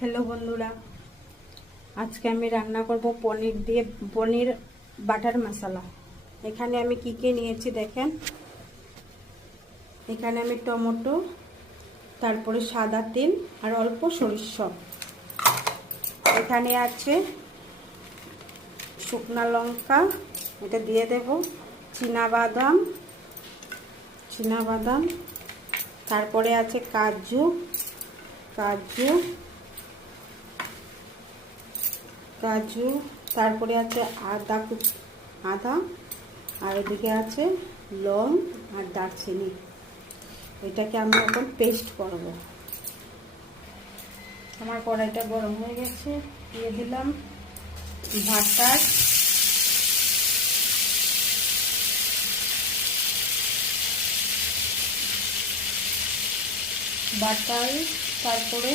Hello বন্ধুরা, আজকে আমি রান্না করব পনির বাটার মশলা। এখানে আমি কি কি নিয়েছি দেখেন। এখানে আমি টমেটো, তারপরে সাদা তেল আর অল্প সরিষা। এখানে আছে শুকনা লঙ্কা, এটা দিয়ে দেব। চীনাবাদাম, তারপরে আছে কাজু, তারপরে আছে আদা, আর এদিকে আছে লং আর দারচিনি। এটাকে আমি এখন পেস্ট করব। আমার কড়াইটা গরম হয়ে গেছে, দিয়ে দিলাম বাটার, তারপরে